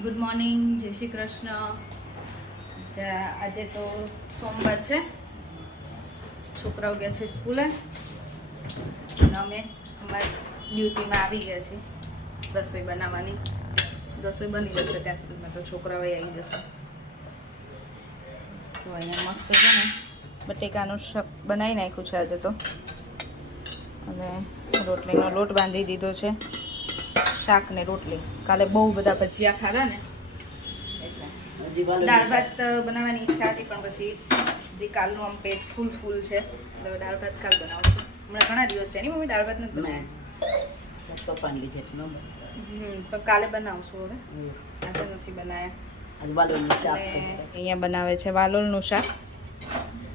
Good morning, જય શ્રી કૃષ્ણ. આજે તો સોમવાર છે, છોકરાઓ ગયા છે સ્કૂલે અને અમે અમારી ડ્યુટીમાં આવી ગયા છીએ રસોઈ બનાવવાની. રસોઈ બની જશે ત્યાં સુધીમાં તો છોકરાઓ આવી જશે. તો અહીંયા મસ્ત છે ને બટેકાનું શાક બનાવી નાખ્યું છે આજે તો, અને રોટલીનો લોટ બાંધી દીધો છે. શાક ને રોટલી. કાલે બહુ બધા ભજીયા ખાધા ને એટલે દાળ ભાત બનાવવાની ઈચ્છા હતી, પણ પછી જે કાલનું આમ પેટ ફૂલ છે એટલે દાળ ભાત કાલ બનાવું છું. હમણાં ઘણા દિવસ થયા નહીં મમ્મી દાળ ભાત નથી બનાવ્યા, પણ કાલે બનાવશું. હવે આજે નથી બનાવ્યા. અહીંયા બનાવે છે વાલોલનું શાક.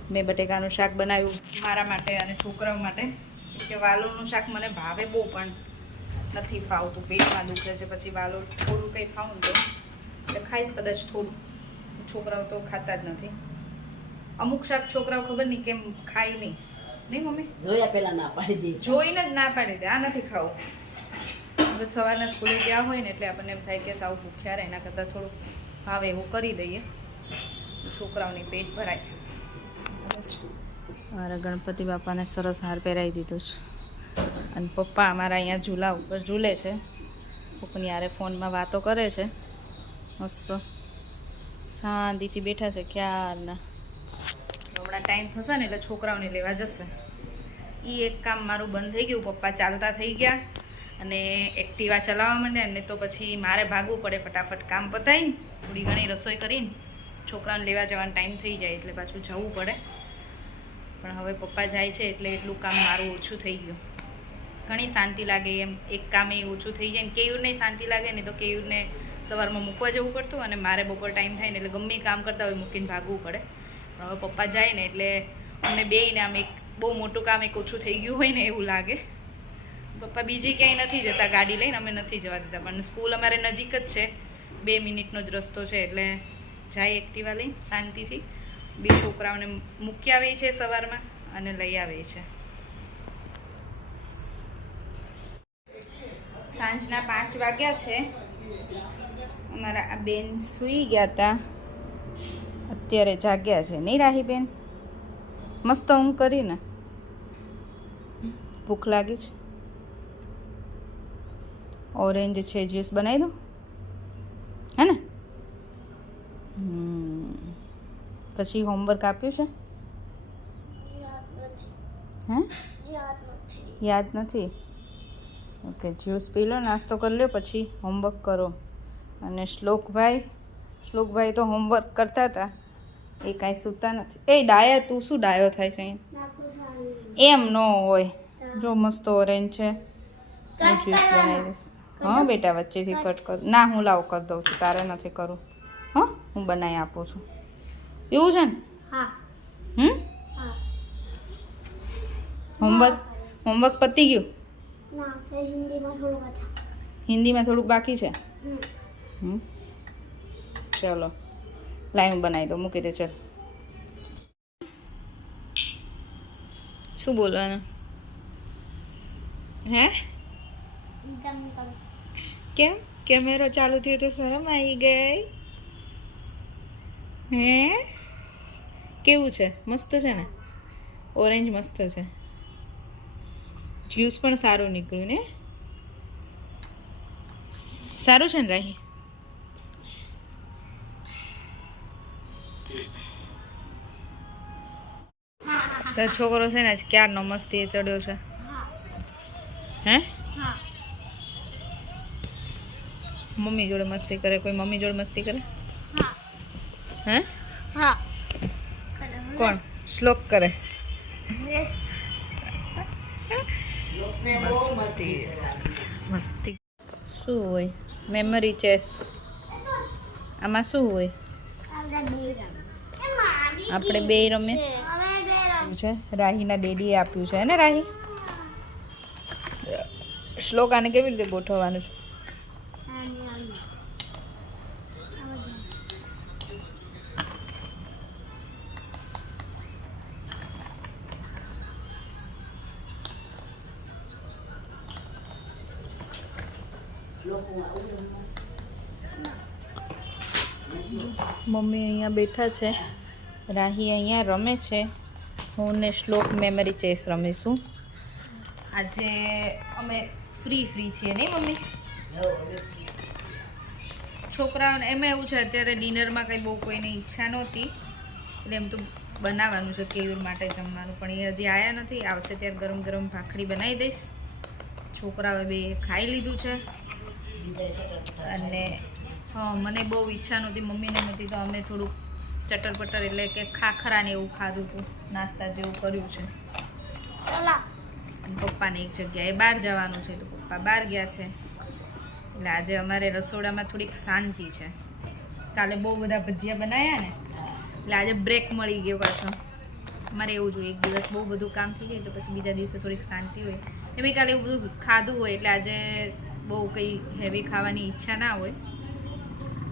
મેં બટેકાનું શાક બનાવ્યું મારા માટે અને છોકરાઓ માટે, કે વાલોલનું શાક મને ભાવે બહુ પણ નથી ફાવતું, પેટમાં દુખે છે. પછી વાલોલ થોડું કંઈ ખાવું ને તો એટલે ખાઈશ કદાચ થોડું. છોકરાઓ તો ખાતા જ નથી. અમુક શાક છોકરાઓ ખબર નહીં કેમ ખાય નહીં મમ્મી? જોયા પેલા ના પાડી દે, જોઈને જ ના પાડી દે, આ નથી ખાવું. હવે સવારના સ્કૂલે ગયા હોય ને એટલે આપણને એમ થાય કે સાવ ભૂખ્યા રહે, એના કરતાં થોડું ભાવે એવું કરી દઈએ, છોકરાઓની પેટ ભરાય. મારા ગણપતિ બાપાને સરસ હાર પહેરાવી દીધો છે, અને પપ્પા અમારા અહીંયા ઝૂલા ઉપર ઝૂલે છે. પપ્પાની યારે ફોનમાં વાતો કરે છે, મસ્ત શાંતિથી બેઠા છે ક્યારના. હમણાં ટાઈમ થશે ને એટલે છોકરાઓને લેવા જશે. એ એક કામ મારું બંધ થઈ ગયું. પપ્પા ચાલતા થઈ ગયા અને એક્ટિવા ચલાવવા માંડે, અને તો પછી મારે ભાગવું પડે ફટાફટ કામ પતાવીને થોડી ઘણી રસોઈ કરીને છોકરાઓને લેવા જવાનો ટાઈમ થઈ જાય એટલે પાછું જવું પડે. પણ હવે પપ્પા જાય છે એટલે એટલું કામ મારું ઓછું થઈ ગયું. ઘણી શાંતિ લાગે એમ, એક કામ એ ઓછું થઈ જાય ને. કેયુરને શાંતિ લાગે ને તો કેયુરને સવારમાં મૂકવા જવું પડતું, અને મારે બપોર ટાઈમ થાય ને એટલે ગમે કામ કરતા હોય મૂકીને ભાગવું પડે. પણ હવે પપ્પા જાય ને એટલે અમને બેયને આમ એક બહુ મોટું કામ એક ઓછું થઈ ગયું હોય ને એવું લાગે. પપ્પા બીજી ક્યાંય નથી જતા ગાડી લઈને, અમે નથી જવા દેતા. પણ સ્કૂલ અમારે નજીક જ છે, 2 મિનિટનો જ રસ્તો છે, એટલે જાય એક્ટિવા લઈને શાંતિથી. બે છોકરાઓને મૂકી આવે છે સવારમાં અને લઈ આવે છે. સાંજના 5 વાગ્યા છે. અમારા આ બેન સૂઈ ગયા હતા, અત્યારે જાગ્યા છે. નહીં રાહી બેન? મસ્ત ઊંઘ કરીને. ભૂખ લાગી છે. ઓરેન્જ છે, જ્યુસ બનાવી દઉં હે ને? પછી હોમવર્ક આપ્યું છે? હે? યાદ નથી? ઓકે, જ્યુસ પી લો, નાસ્તો કરી લો, પછી હોમવર્ક કરો. અને શ્લોકભાઈ તો હોમવર્ક કરતા હતા, એ કાંઈ સૂતા નથી. એ ડાયા, તું શું ડાયો થાય છે અહીંયા? એમ ન હોય. જો મસ્ત ઓરેન્જ છે, હું જ્યુસ બનાવી દઈશ. હા બેટા, વચ્ચેથી કટ કર. ના, હું લાવ કરી દઉં છું, તારે નથી કરું. હા, હું બનાવી આપું છું. એવું છે ને? હોમવર્ક પતી ગયું? હિન્દીમાં થોડુંક બાકી છે. ચલો લાઈ, હું બનાવી દઉં. મૂકી દે. ચાલ, શું બોલવાનું? હે? કેમ કેમેરો ચાલુ થયો તો શરમ આવી ગઈ? હે? કેવું છે? મસ્ત છે ને? ઓરેન્જ મસ્ત છે. જ્યુસ પણ સારું નીકળ્યું ને? સારું છે ને રાહી? તારો છોકરો છે ને આજ ક્યારનો મસ્તી એ ચડ્યો છે. હે? મમ્મી જોડે મસ્તી કરે? કોઈ મમ્મી જોડે મસ્તી કરે? હે? કોણ? શ્લોક કરે? મસ્તી શું હોય? Memory chess. આમાં શું હોય? આપણે બે રમે છે. રાહીના ડેડીએ આપ્યું છે ને રાહી? શ્લોક આને કેવી રીતે ગોઠવવાનું છે? મમ્મી અહીંયા બેઠા છે, રાહી અહીંયા રમે છે, હું ને શ્લોક મેમરી ચેસ રમીશું. આજે અમે ફ્રી છીએ નહીં મમ્મી? છોકરાઓને એમાં એવું છે અત્યારે ડિનરમાં કંઈ બહુ કોઈની ઈચ્છા નહોતી, એટલે એમ તો બનાવવાનું છે કેયુર માટે જમવાનું, પણ એ હજી આવ્યા નથી. આવશે ત્યારે ગરમ ગરમ ભાખરી બનાવી દઈશ. છોકરાઓએ બે ખાઈ લીધું છે. અને હા, મને બહુ ઈચ્છા નહોતી, મમ્મીને નહોતી, તો અમે થોડુંક ચટર-પટર એટલે કે ખાખરા ને એવું ખાધું હતું, નાસ્તા જેવું કર્યું છે. અને પપ્પાને એક જગ્યાએ બહાર જવાનું છે, તો પપ્પા બહાર ગયા છે. એટલે આજે અમારે રસોડામાં થોડીક શાંતિ છે. કાલે બહુ બધા ભજીયા બનાવ્યા ને, એટલે આજે બ્રેક મળી ગયો પાછો. અમારે એવું જોઈએ, એક દિવસ બહુ બધું કામ થઈ જાય તો પછી બીજા દિવસે થોડીક શાંતિ હોય. એમ કાલે એવું બધું ખાધું હોય એટલે આજે બહુ કંઈ હેવી ખાવાની ઈચ્છા ના હોય,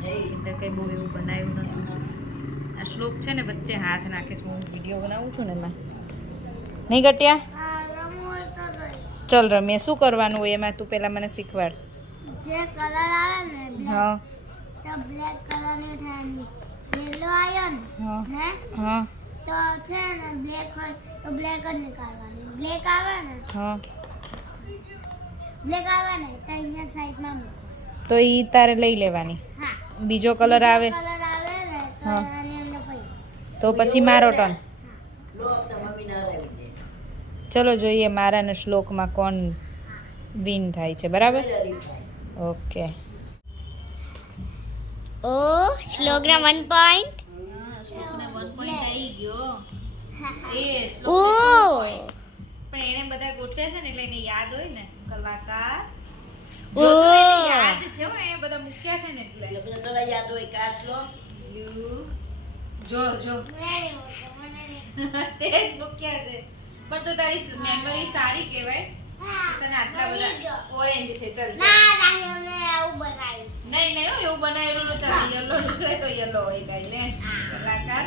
એટલે કંઈ બહુ એવું બનાવ્યું નહોતું. આ શ્લોક છે ને વચ્ચે હાથ નાખે છે, હું વિડીયો બનાવું છું ને એમાં. નહીં ગટ્યા? ચલ રમીએ. શું કરવાનું હોય એમાં? તું પહેલાં મને શીખવાડ. જે કલર આવે ને હા, તો બ્લેક કલર ની થવાની. યેલો આવ્યો ને હે હા, તો છે ને બ્લેક હોય તો બ્લેક જ નીકાળવાની. બ્લેક આવે ને હા, બ્લેક આવે ને તો અહીંયા સાઈડમાં મૂકો. તો એ તારે લઈ લેવાની. હા, બીજો કલર આવે કલર આવે ને તો હા. આની અંદર પડી. તો પછી મારો ટર્ન. ચલો જોઈએ મારા ને શ્લોકમાં કોણ વિન થાય છે. બરાબર? ઓકે. ઓ શ્લોકના 1 પોઈન્ટ. શ્લોકને 1 પોઈન્ટ આવી ગયો. એ ઓ શ્લોકને 2 પોઈન્ટ. પણ એને બધા ગોઠવ્યા છે ને એટલે એને યાદ હોય ને કલાકાર. જો તો એને યાદ છે હો, એને બધા મૂક્યા છે ને એટલે બધા થોડા યાદ હોય. કા શ્લોક યુ જો તે જ મૂક્યા છે. પણ તો તારી મેમરી સારી કહેવાય. તને આટલા બધા ઓરેન્જ છે. ચલ ના દાહીને આવું બનાવ્યું. નહીં હો, એવું બનાવેલું ન ચાલે. યલો નીકળે તો યલો હોય કાઈ ને કલાકાર.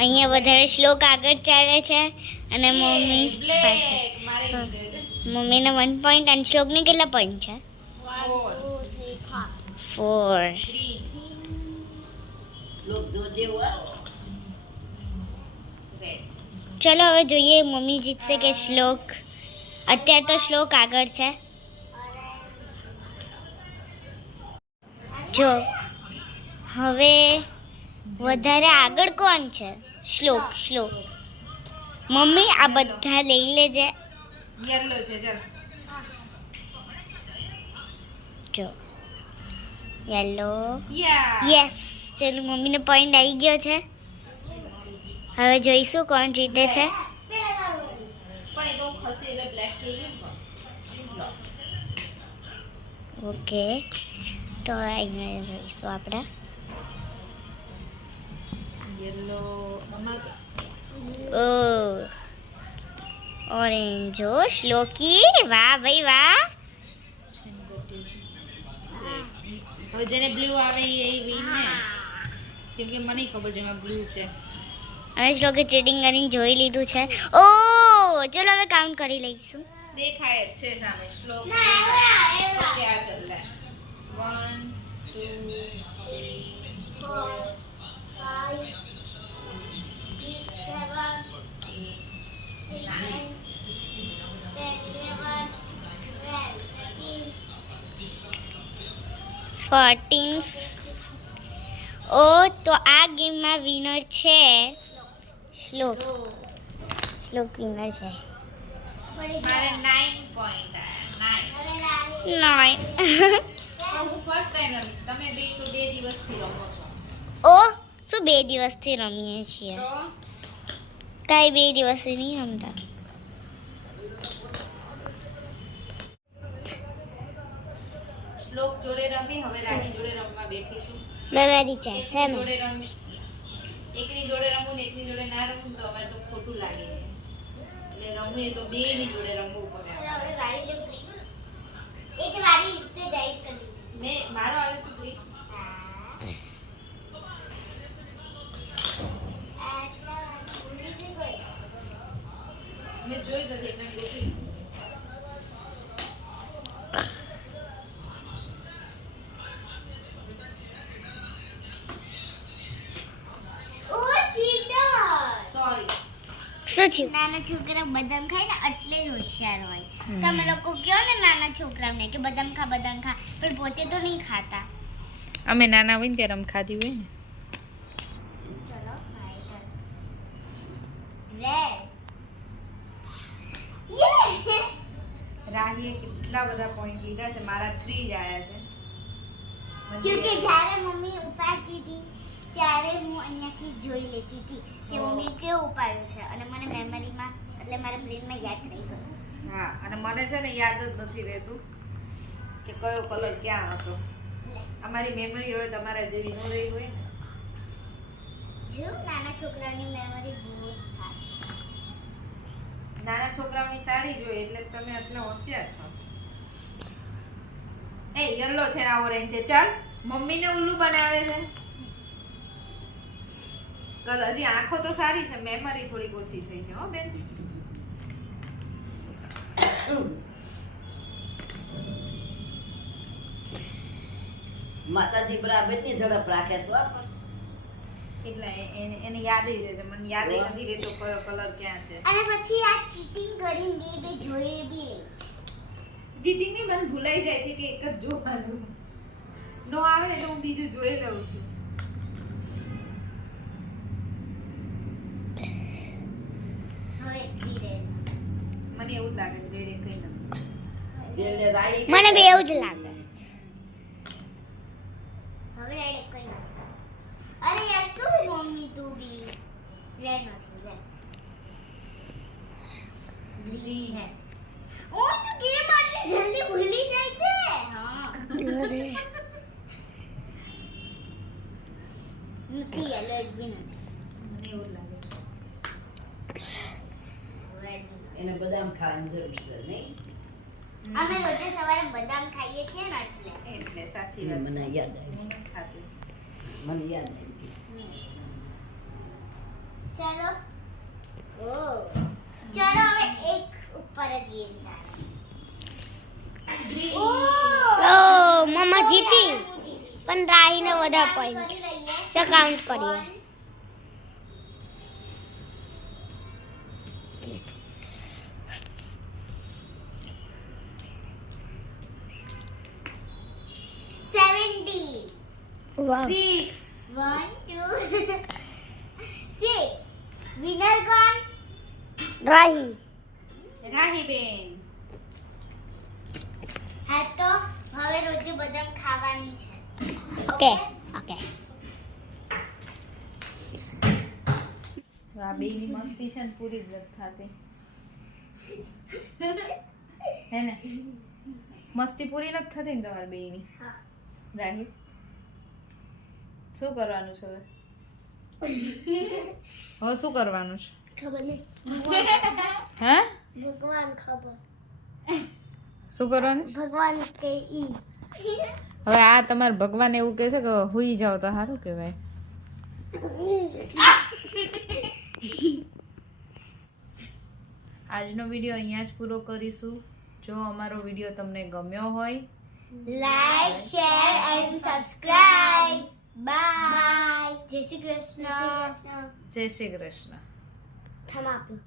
અહીંયા વધારે શ્લોક આગળ ચાલે છે અને મમ્મી બ્લેક મારે મમ્મીને 1 પોઈન્ટ અને શ્લોકને કેટલા પોઈન્ટ છે? 4. 3 લોક જો જેવો રેડ. ચલો હવે જોઈએ મમ્મી જીતશે કે શ્લોક. અત્યારે તો શ્લોક આગળ છે. જો હવે વધારે આગળ કોણ છે? શ્લોક. મમ્મી આ બધા લઈ લેજે. યલો છે. ચલ જો યેલો. યા યસ, ચલો મમ્મીને પોઈન્ટ આવી ગયો છે. હવે જોઈશું કોણ જીતે છે. પણ એ તો ખસે એટલે બ્લેક થઈ જાય. ઓકે, તો અહીંયા જોઈશું આપણે. યલો ઓ ઓરેન્જ. ઓ શ્લોકી, વાહ ભાઈ વાહ. હવે જેને બ્લુ આવે એ વિન ને, કેમ કે મને ખબર છે એમાં બ્લુ છે. અને શ્લોકે ચીટિંગ કરીને જોઈ લીધું છે. ઓ ચલો હવે કાઉન્ટ કરી લઈશું. દેખાય જ છે સામે શ્લોક. क्या चल रहा है? 1 2 3 4 5 14. ઓ તો આ ગેમમાં વિનર છે શ્લોક. શ્લોક વિનર છે. મારે 9 પોઈન્ટ આયા. 9 9. પણ હું ફર્સ્ટ ટાઈમ રમી. તમે બે તો 2 દિવસથી રમો છો. ઓ શું 2 દિવસથી રમીએ છીએ? તો કાંઈ 2 દિવસથી નહીં રમતા. શ્લોક જોડે રમી, હવે રાની જોડે રમવા બેઠી છું. મેમરી ચેસ હે એકની ને? જોડે રમી, એકની જોડે રમું ને એકની જોડે ના રમું તો અમારે તો ખોટું લાગે. એટલે રમવું એ તો બેની જોડે રમવું પડે. મેં મારો આવ્યું હતું ગ્રીન. મેં જોઈ ગઈ એટલે ગોઠવી. શું થયું? નાના છોકરા બદામ ખાય ને એટલે જ હોશિયાર હોય. તમે લોકો કહો ને નાના છોકરાઓને કે બદામ ખા પણ પોતે તો નહીં ખાતા. અમે નાના હોય ને ત્યારે અમે ખાધી હોય ને. ચલો રેડ રાહીએ કેટલા બધા પોઈન્ટ લીધા છે, મારા 3 જ આયા છે. ક્યોંકિ જ્યારે મમ્મી ઉપાડતી હતી ત્યારે હું અહીંયાથી જોઈ લેતી હતી કે મમ્મી કેવું ઉપાડ્યું છે અને મને મેમરીમાં એટલે મારા બ્રેનમાં યાદ રહી ગયું. હા, અને મને છે ને યાદ જ નથી રહેતું કે કયો કલર ક્યાં હતો. અમારી મેમરી હોય તમારા જેવી ન રહી હોય ને. જો નાના છોકરાની મેમરી બહુ જ સારી. નાના છોકરાઓની સારી જોઈએ એટલે તમે આટલા હોશિયાર છો. એ યલો છે ને ઓરેન્જ છે. ચાલ મમ્મીને ઉલ્લુ બનાવે છે. કલ હજી આંખો તો સારી છે, મેમરી થોડીક ઓછી થઈ છે હો બેન. માતાજી બરાબરની ઝડપ રાખે છે હો. એટલે એને યાદ જ રહે છે. મને યાદ નથી રહેતો કયો કલર ક્યાં છે. અને પછી આ ચીટિંગ કરીને બે જોઈએ બી ચીટિંગ ની મને ભૂલાઈ જાય છે કે એક જ જોવાનું. નો આવે ને એટલે હું બીજું જોઈ લઉં છું. હવે બી રેડ. મને એવું જ લાગે છે રેડ કઈ નથી. જેને રાઈ મને બી એવું જ લાગે છે. હવે રેડ એક કઈ નથી. અરે યાર શું મમ્મી તું બી રેડ નથી રેડ. ગ્રીન છે. ઓ તું ગેમ આટલી જલ્દી ભૂલી જાય છે. હા. નથી યલો એક બી નથી. મને એવું જ લાગે છે. રેડ. એને બદામ ખાવાની જરૂર છે નહીં. અમે રોજે સવારે બદામ ખાઈએ છીએ ને એટલે સાચી વાત મને છે. યાદ આવી હું નથી ખાતી. મને યાદ આવી ચાલો ઓ ચાલો હવે એક ઉપર જ ગેમ ચાલે. ઓ મમ્મા જીતી પણ રાહીને વધારે પોઈન્ટ છે કાઉન્ટ કરીએ. Wow. 6. 1 2 6 વિનર કોણ? રાહી. રાહીબેન. હા તો હવે રોજે બદામ ખાવાની છે. Okay okay. આ બેની મસ્તી છે ને પૂરી જ નથી થાતી. હે ને મસ્તી પૂરી નથી થતી ને તમારી બેની. હા. રાહી શું કરવાનું છે હવે? હવે શું કરવાનું છે? ખબર નહીં. હે ભગવાન ખબર. શું કરવાનું છે? ભગવાન કે ઈ. હવે આ તમારે ભગવાન એવું કહે છે કે હુઈ જાઓ તો સારું કહેવાય. આજનો વિડીયો અહીંયા જ પૂરો કરીશું. જો અમારો વિડીયો તમને ગમ્યો હોય like share and subscribe. Bye. Jai Shri Krishna. જય શ્રી કૃષ્ણ. Thank you.